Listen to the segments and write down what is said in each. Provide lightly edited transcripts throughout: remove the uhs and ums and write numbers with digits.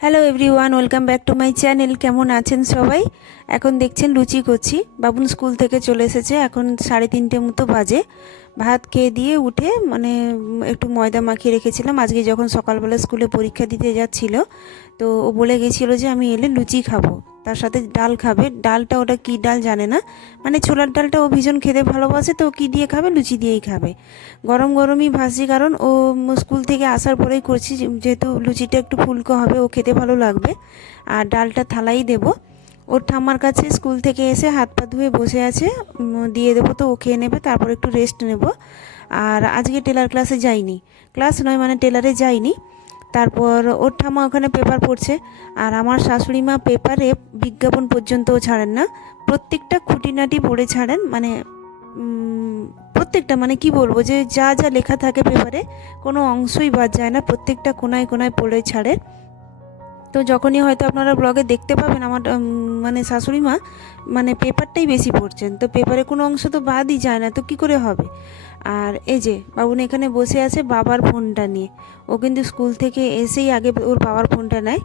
Hello everyone, welcome back to my channel. কেমন আছেন সবাই? এখন দেখছেন লুচি করছি। বাবুন স্কুল থেকে চলে এসেছে, এখন 3:30 মতো বাজে। ভাত খেয়ে দিয়ে উঠে একটু ময়দা মাখিয়ে রেখেছিলাম। আজকে যখন সকালবেলা স্কুলে পরীক্ষা দিতে যাচ্ছিল, তো ও বলে গেছিলো যে আমি এলে লুচি খাবো, তার সাথে ডাল খাবে। ডালটা ওটা কী ডাল জানে না, ছোলার ডালটা ও ভীষণ খেতে ভালোবাসে, তো কী দিয়ে খাবে? লুচি দিয়েই খাবে। গরম গরমই ভাজছি, কারণ ও স্কুল থেকে আসার পরেই করছি, যেহেতু লুচিটা একটু ফুলকো হবে, ও খেতে ভালো লাগবে। আর ডালটা থালাই দেব। ওর ঠাম্মার কাছে স্কুল থেকে এসে হাত পা ধুয়ে বসে আছে, দিয়ে দেবো, তো ও খেয়ে নেবে, তারপর একটু রেস্ট নেব। আর আজকে টেলার ক্লাসে যাইনি, ক্লাস নয় টেলারে যাইনি। তারপর ওর ঠাম্মা ওখানে পেপার পড়ছে, আর আমার শাশুড়ি মা পেপারে বিজ্ঞাপন পর্যন্তও ছাড়েন না, প্রত্যেকটা খুঁটিনাটি পড়ে ছাড়েন। প্রত্যেকটা কি বলবো, যে যা যা লেখা থাকে পেপারে কোনো অংশই বাদ যায় না, প্রত্যেকটা কোনায় কোনায় পড়ে ছাড়ে। তো যখনই হয়তো আপনারা ব্লগে দেখতে পাবেন আমার শাশুড়ি মা পেপারটাই বেশি পড়ছেন, তো পেপারে কোনো অংশ তো বাদই যায় না, তো কী করে হবে। আর এই যে বাবুন এখানে বসে আছে বাবার ফোনটা নিয়ে। ও কিন্তু স্কুল থেকে এসেই আগে ওর বাবার ফোনটা নেয়।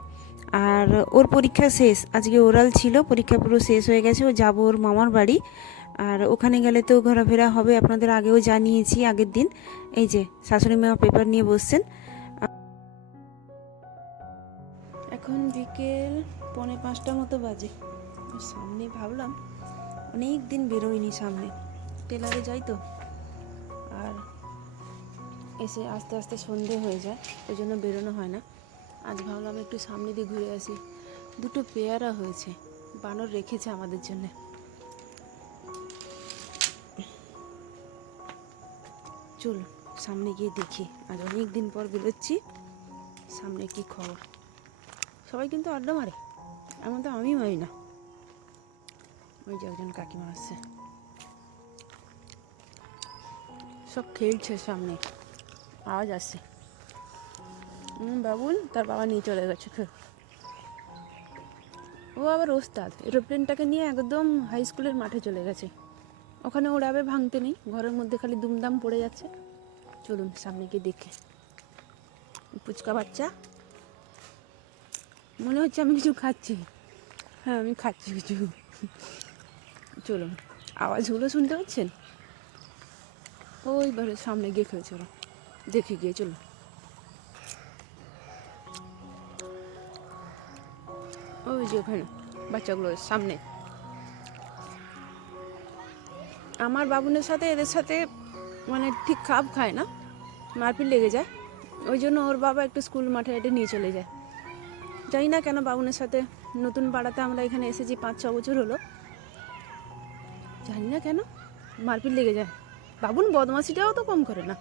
আর ওর পরীক্ষা শেষ, আজকে ওরাল ছিল, পরীক্ষা পুরো শেষ হয়ে গেছে। ও যাবো ওর মামার বাড়ি, আর ওখানে গেলে তো ঘোরাফেরা হবে, আপনাদের আগেও জানিয়েছি আগের দিন। এই যে শাশুড়ি মা পেপার নিয়ে বসছেন। এখন বিকেল 4:45 মতো বাজে। সামনে ভাবলাম অনেক দিন বেরোয়নি, সামনে টেলারে যাই তো, আর এসে আস্তে আস্তে সন্ধে হয়ে যায়, ওই জন্য বেরোনো হয় না। আজ ভাবলাম একটু সামনে দিয়ে ঘুরে আসি। দুটো পেয়ারা হয়েছে, বানর রেখেছে আমাদের জন্য। চল সামনে গিয়ে দেখি, আজ অনেক দিন পর বেরোচ্ছি, সামনে কি খবর। সবাই কিন্তু আড্ডা মারে, এমন তো আমি মারি না। ওই যে একজন কাকিমা আসছে, সব খেলছে সামনে, আওয়াজ আসছে। বাবুন তার বাবা নিয়ে চলে গেছে। ও আবার ওস্তাদ, এরোপ্লেনটাকে নিয়ে একদম হাই স্কুলের মাঠে চলে গেছে, ওখানে ওড়াবে, ভাঙতে নেই, ঘরের মধ্যে খালি দুমদাম পড়ে যাচ্ছে। চলুন সামনে গিয়ে দেখে। পুচকা বাচ্চা, মনে হচ্ছে আমি কিছু খাচ্ছি। হ্যাঁ আমি খাচ্ছি কিছু। চলুন, আওয়াজগুলো শুনতে পাচ্ছেন? ওইবারে সামনে গিয়ে খেয়েছে ওরা, দেখে গিয়ে চলুন। ওই যে ওখানে বাচ্চাগুলো সামনে। আমার বাবুনের সাথে এদের সাথে ঠিক খাপ খায় না, মারপিট লেগে যায়, ওই জন্য ওর বাবা একটু স্কুল মাঠে এটা নিয়ে চলে যায়। জানি না কেন বাবুনের সাথে, নতুন পাড়াতে আমরা এখানে এসেছি 5-6 বছর হলো, জানি না কেন মারপিট লেগে যায়। বাবুন বদমাশিটাও তো কম করে না।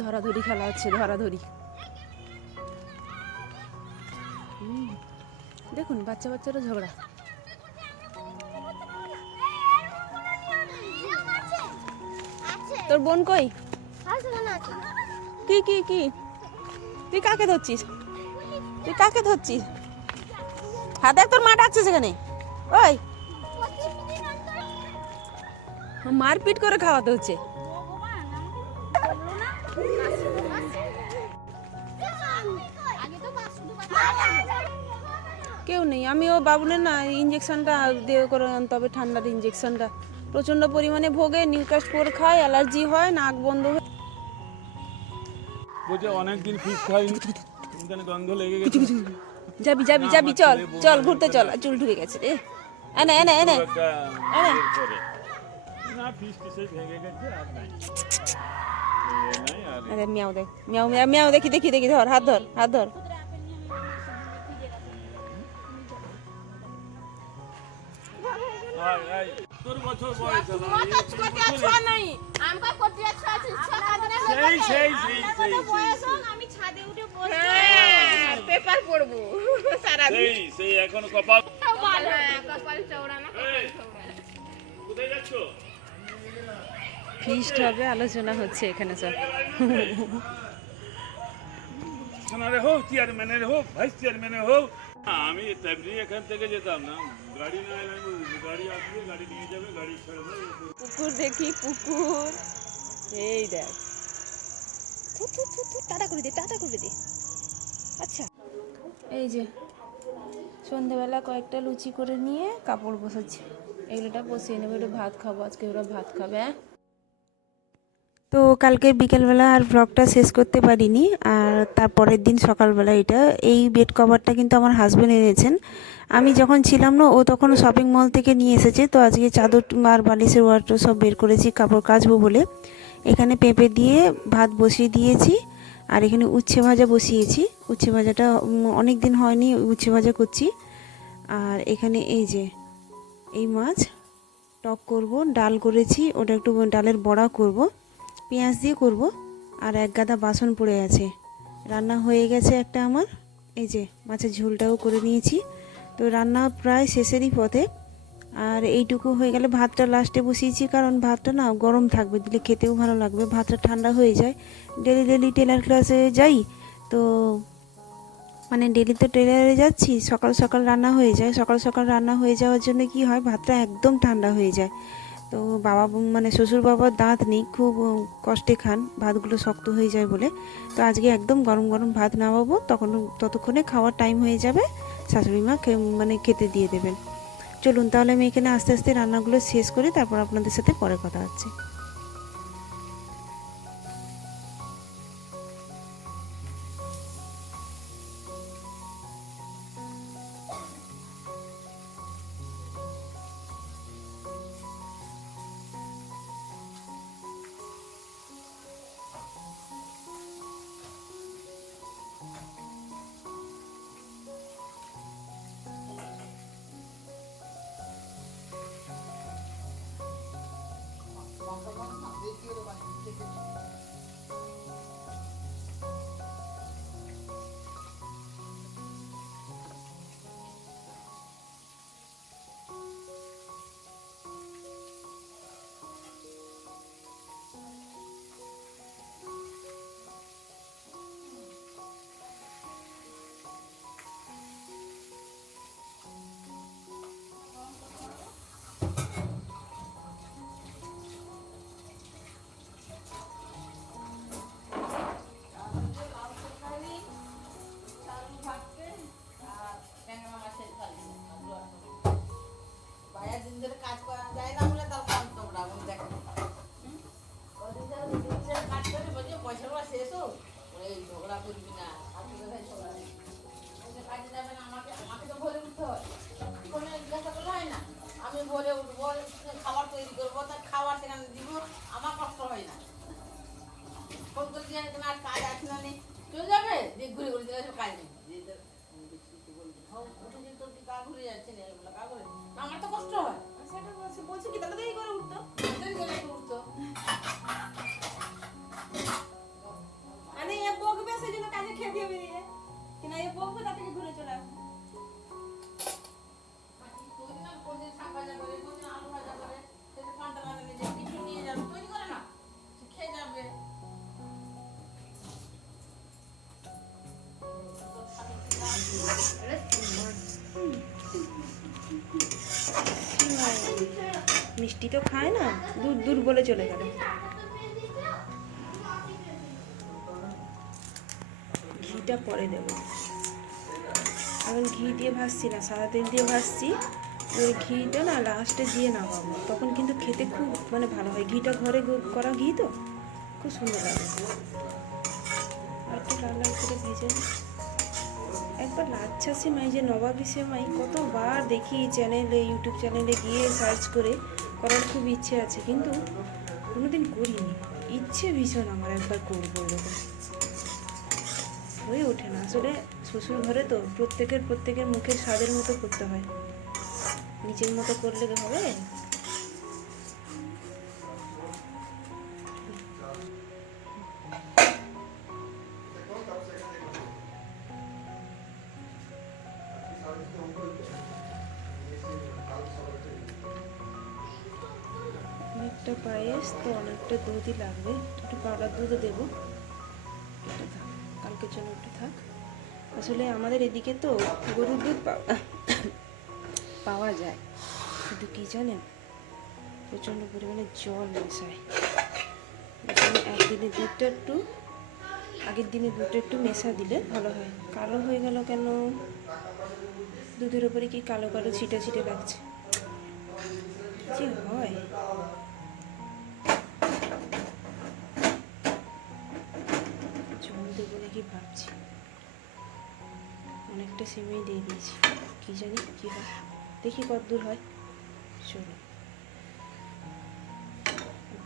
ধরাধরি খেলা হচ্ছে, ধরাধরি। দেখুন বাচ্চা বাচ্চারা ঝগড়া। তোর বোন কই? কি কি কি তুই কাকে ধরছিস? তুই কাকে ধরছিস? হ্যাঁ দেখ তোর মা ডাকছে সেখানে। ওই মারপিট করে খাওয়াতে হচ্ছে। কেউ নেই, আমি ও বাবুনের না ইঞ্জেকশনটা দিয়ে করে আনতে হবে, ঠান্ডার ইঞ্জেকশনটা প্রচন্ড পরিমাণে ভোগে, নিউকাস্ট খায়, অ্যালার্জি হয়, নাক বন্ধ হয়। বলছে অনেকদিন ফিশ খাইনি, গন্ধ লেগে গেছে। যাবি যাবি যাবি, চল চল ঘুরতে চল। চুল ঢুকে গেছে রে, এনে এনে এনে এনে। না ফিশ সেই ভেঙে গেছে, আর নাই। আরে মিয়াও দেখ, মিয়াও মিয়াও মিয়াও, দেখি দেখি দেখি, ধর হাত ধর, হাত ধর। তোর বছর বয়স পেপার পড়বো সারাদিন, সেই এখনো কপাল। ফিস্ট হবে, আলোচনা হচ্ছে এখানে সব। হোক চেয়ারম্যানের হোক, ভাইস চেয়ারম্যানের হোক, আমি তেমনি এখান থেকে যেতাম না, গাড়ি না গাড়ি আসবে, গাড়ি নিয়ে যাবে, গাড়ি ছাড়বে। পুকুর দেখি, পুকুর, এই দেখ টাটা করে দে। আচ্ছা, এই যে সন্ধ্যেবেলা কয়েকটা লুচি করে নিয়ে কাপড় বসাচ্ছি। এগুলোটা বসিয়ে নেবে, একটু ভাত খাবো, আজকে ওরা ভাত খাবে। তো কালকে বিকেলবেলা আর ব্লগটা শেষ করতে পারিনি, আর তারপরের দিন সকালবেলা এই বেড কভারটা কিন্তু আমার হাজব্যান্ড এনেছেন। আমি যখন ছিলাম না, ও তখন শপিং মল থেকে নিয়ে এসেছে। তো আজকে চাদর আর বালিশের ওয়ারটা সব বের করেছি কাপড় কাচবো বলে। এখানে পেঁপে দিয়ে ভাত বসিয়ে দিয়েছি, আর এখানে উচ্ছে ভাজা বসিয়েছি। উচ্ছে ভাজাটা অনেক দিন হয়নি, উচ্ছে ভাজা করছি। আর এখানে এই যে এই মাছ টক করব, ডাল করেছি, ওটা একটু ডালের বড়া করব, পেঁয়াজ দিয়ে করব। আর এক গাদা বাসন পড়ে আছে। রান্না হয়ে গেছে একটা আমার, এই যে মাছের ঝোলটাও করে নিয়েছি। তো রান্না প্রায় শেষেরই পথে। আর এইটুকু হয়ে গেলে ভাতটা লাস্টে বসিয়েছি, কারণ ভাতটা না গরম থাকবে, দিলে খেতেও ভালো লাগবে। ভাতটা ঠান্ডা হয়ে যায়। ডেলি টেলার ক্লাসে যাই তো, মানে ডেলি তো টেলারে যাচ্ছি, সকাল সকাল রান্না হয়ে যায়। সকাল সকাল রান্না হয়ে যাওয়ার জন্য কি হয়, ভাতটা একদম ঠান্ডা হয়ে যায়। তো বাবা মানে শ্বশুর বাবার দাঁত নেই, খুব কষ্টে খান, ভাতগুলো শক্ত হয়ে যায় বলে। তো আজকে একদম গরম গরম ভাত নামাবো, ততক্ষণে খাওয়ার টাইম হয়ে যাবে, শাশুড়ি মা মানে খেতে দিয়ে দেবেন। চলুন তাহলে আমি এখানে আস্তে আস্তে রান্নাগুলো শেষ করি, তারপর আপনাদের সাথে পরে কথা হচ্ছে। মিষ্টি তো খায় না, দূর দূর বলে চলে গেল। ঘিটা পরে দেবো, এখন ঘি দিয়ে ভাজছি না, সাদা তেল দিয়ে ভাজছি। ওই ঘিটা না লাস্টে দিয়ে নামাবো, তখন কিন্তু খেতে খুব মানে ভালো হয়। ঘিটা ঘরে করা ঘি তো খুব সুন্দর লাগে। আর একটু লাল লাল করে ভেজে একবার লাচ্ছা সেমাই, যে নবাবি সেমাই, কতবার দেখি চ্যানেলে, ইউটিউব চ্যানেলে গিয়ে সার্চ করে করার খুব ইচ্ছে আছে, কিন্তু কোনোদিন করিনি। ইচ্ছে ভীষণ আমার, একবার করবো, এরকম হয়ে ওঠে না। আসলে শ্বশুর ঘরে তো প্রত্যেকের মুখের স্বাদের মতো করতে হয়, নিজের মতো করলে হবে। অনেকটা পায়েস তো, অনেকটা দুধই লাগবে, একটু পাউডার দুধও দেবো। এটা থাক, কালকের জন্য একটু থাক। আসলে আমাদের এদিকে তো গরুর দুধ পাওয়া যায়, কিন্তু কি জানেন, প্রচণ্ড পরিমাণে জল মেশায়। একদিনে দুধটা একটু আগের দিনে দুধটা একটু মেশা দিলে ভালো হয়। কালো হয়ে গেল কেন? দুধের ওপরে কি কালো কালো ছিটে ছিটে লাগছে, কি হয়? জল দেবো নাকি ভাবছি, অনেকটা সিমেই দিয়ে দিয়েছি, কি জানি কি হয়, দেখি কত দূর হয়। চলো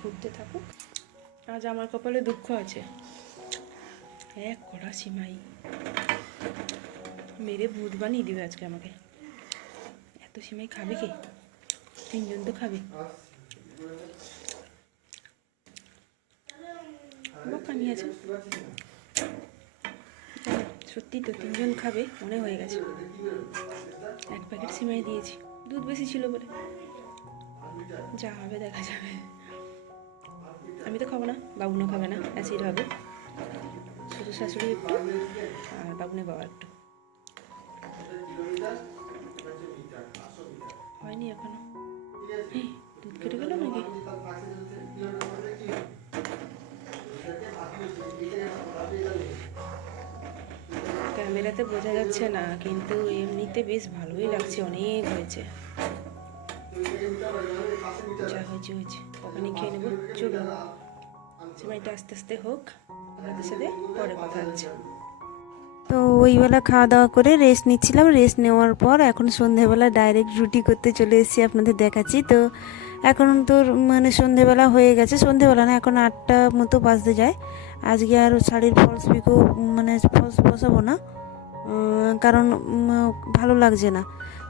ঘুরতে থাকুক। আজ আমার কপালে দুঃখ আছে, এক কড়া সিমাই মেরে ভূত বানিয়ে দিবে আজকে আমাকে। এত সিমাই খাবে কে? 3 জন তো খাবে। বকানি আছে, সত্যি তো 3 জন খাবে মনে হয়ে গেছে। 1 প্যাকেট সিমাই দিয়েছি, দুধ বেশি ছিল বলে। যা হবে দেখা যাবে। আমি তো খাবো না, বাবুনও খাবে না, অ্যাসিড হবে। শুধু শাশুড়ি একটু আর বাবুনের বাবা একটু। হয়নি এখনো, দুধ কেটে গেল নাকি? ক্যামেরাতে বোঝা যাচ্ছে না, কিন্তু এমনিতে বেশ ভালোই লাগছে, অনেক হয়েছে। যা হয়েছে হয়েছে, ওখানে খেয়ে নেবো। চলো সিমাইটা আস্তে আস্তে হোক, আপনাদের সাথে পরে কথা হচ্ছে। তো ওইবেলা খাওয়া দাওয়া করে রেস্ট নিচ্ছিলাম, রেস্ট নেওয়ার পর এখন সন্ধেবেলা ডাইরেক্ট রুটি করতে চলে এসেছি, আপনাদের দেখাচ্ছি। তো এখন তো মানে সন্ধেবেলা হয়ে গেছে, সন্ধেবেলা না এখন 8টা মতো বাজতে যায়। আজকে আর শাড়ির ফলস পিকো মানে ফলস বসাবো না, কারণ ভালো লাগছে না,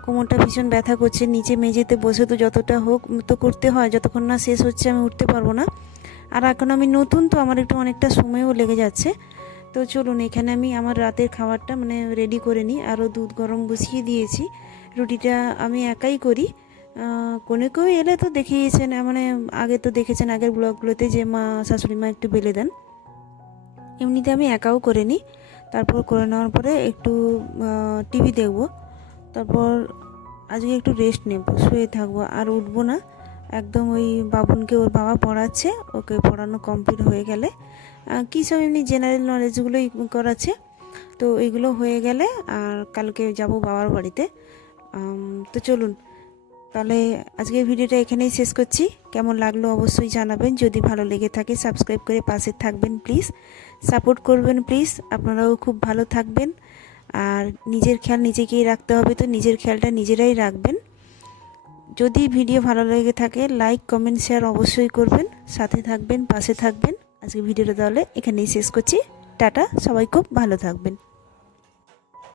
কোমরটা ভীষণ ব্যথা করছে। নিচে মেঝেতে বসে তো যতটা হোক তো করতে হয়, যতক্ষণ না শেষ হচ্ছে আমি উঠতে পারবো না। আর এখন আমি নতুন তো, আমার একটু অনেকটা সময়ও লেগে যাচ্ছে। তো চলুন এখানে আমি আমার রাতের খাবারটা মানে রেডি করে নিই। আরও দুধ গরম বসিয়ে দিয়েছি, রুটিটা আমি একাই করি। কোনো কেউ এলে তো দেখিয়েছেন, মানে আগে তো দেখেছেন আগের ব্লগগুলোতে যে মা শাশুড়ি মা একটু বেলে দেন, এমনিতে আমি একাও করে নিই। তারপর করে নেওয়ার পরে একটু টিভি দেখব, তারপর আজকে একটু রেস্ট নেব, শুয়ে থাকবো আর উঠবো না একদম। ওই বাবুনকে ওর বাবা পড়াচ্ছে, ওকে পড়ানো কমপ্লিট হয়ে গেলে কী সব এমনি জেনারেল নলেজগুলোই করাচ্ছে, তো এইগুলো হয়ে গেলে আর কালকে যাব বাবার বাড়িতে। তো চলুন তাহলে আজকের ভিডিওটা এখানেই শেষ করছি। কেমন লাগলো অবশ্যই জানাবেন, যদি ভালো লেগে থাকে সাবস্ক্রাইব করে পাশে থাকবেন প্লিজ, সাপোর্ট করবেন প্লিজ। আপনারাও খুব ভালো থাকবেন, আর নিজের খেয়াল নিজেকেই রাখতে হবে, তো নিজের খেয়ালটা নিজেরাই রাখবেন। যদি ভিডিও ভালো লেগে থাকে লাইক কমেন্ট শেয়ার অবশ্যই করবেন, সাথে থাকবেন পাশে থাকবেন। আজকে ভিডিওটা তাহলে এখানেই শেষ করছি, টাটা, সবাই খুব ভালো থাকবেন।